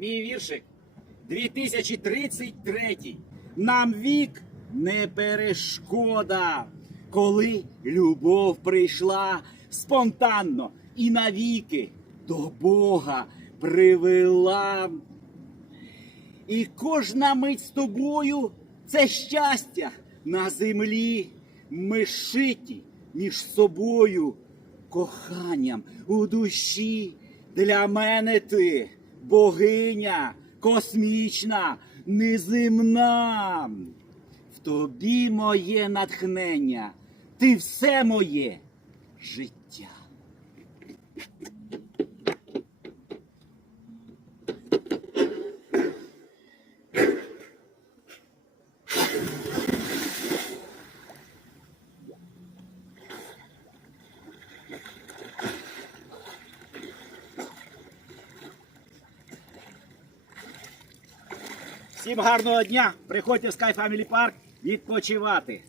Мій віршик 2033. Нам вік не перешкода, коли любов прийшла спонтанно і навіки до Бога привела. І кожна мить з тобою це щастя на землі. Ми шиті між собою, коханням у душі. Для мене ти богиня космічна, неземна. В тобі моє натхнення, ти все моє життя. Всім гарного дня! Приходьте в Sky Family Park відпочивати.